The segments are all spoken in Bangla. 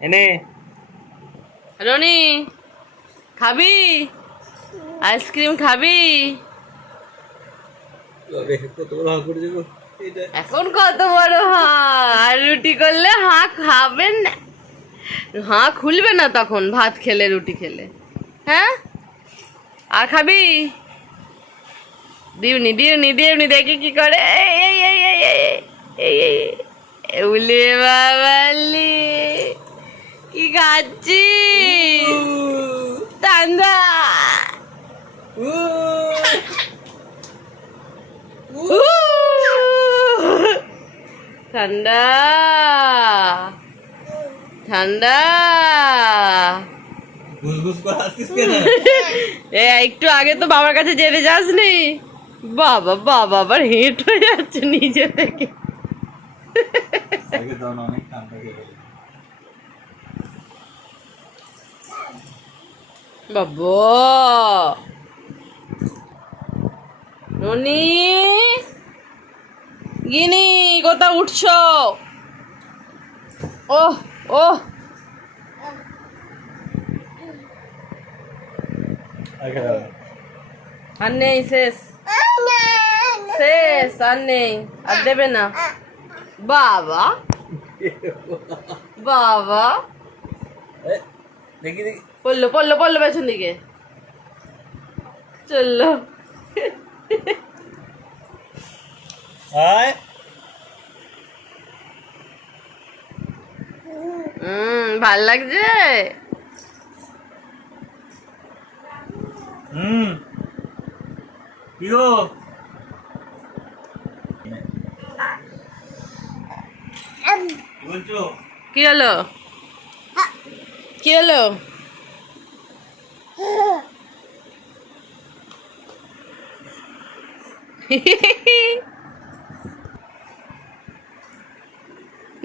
এনে রনি খাবি আইসক্রিম খাবি? এখন কত বড় হাঁ, আর রুটি করলে হাঁ খাবেন না, হাঁ খুলবে না তখন ভাত খেলে রুটি খেলে। হ্যাঁ আর খাবি? দিওনি দিওনি দিওনি, দেখি কি করে। উলে বাবালি কি খাচ্ছি ঠান্ডা। ঠান্ডা ঠান্ডা। একটু আগে তো বাবার কাছে যেতে যাসনি? বাবা বাবা আবার হেঁট হয়ে যাচ্ছে নিজে থেকে। বাবা ননি গিনি কোথা উঠছ? ওহ ওহ আর নেই, শেষ শেষ, আর নেই, আর দেবে না। বাবা বাবা দেখি দেখি পড়লো পড়লো পড়লো পেছন দিকে চললো। ভাল লাগছে। কি গো বলছো? কি হলো কি হলো?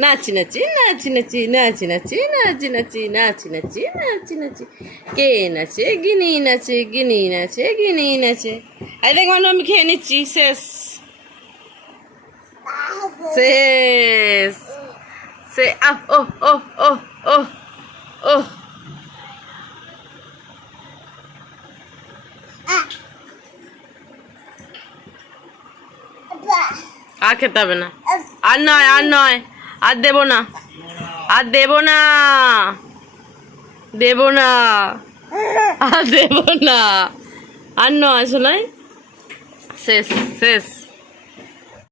নাচি নাচি নাচি নাচি নাচি নাচি নাচি নাচি নাচি নাচি নাচি নাচি, কে নাচে? গিনি নাচে গিনি নাচে গিনি নাচে। আরে দেখ মানু আমি খেয়ে নিচ্ছি। শেষ শেষ সে আহ ও ও ও ও ও। আর খেতে হবে না, আর নয় আর নয়, আর দেবো না, আর দেবো না, দেবো না, আর দেবো না, আর নয় শোনাই। শেষ শেষ।